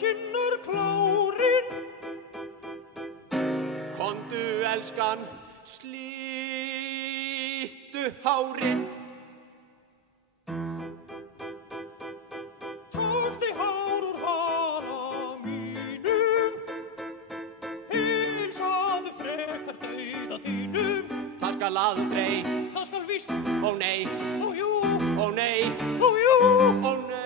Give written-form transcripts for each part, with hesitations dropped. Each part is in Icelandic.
kinnar klárin. Komdu, elskan, slítu hárin. Taktu hár úr hala mínum, heilsaðu frekar dauða þínum. Það skal aldrei, Það skal víst, ó nei, ó jú, ó nei, ó jú. ó nei.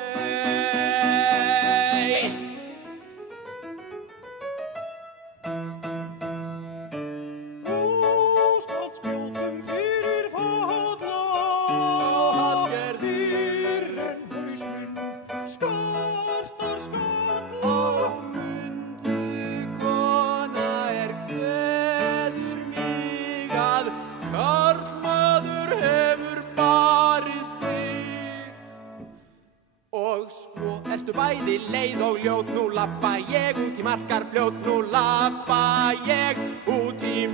Þú skalt spjótum fyrir falla, Hallgerðir, en hausinn skartar skalla. ó mundu, kona kveður mig að karlmaður hefur barið þig. Og svo ertu bæði leið og ljót, nú labba ég út í markar fljót, nú labba ég út í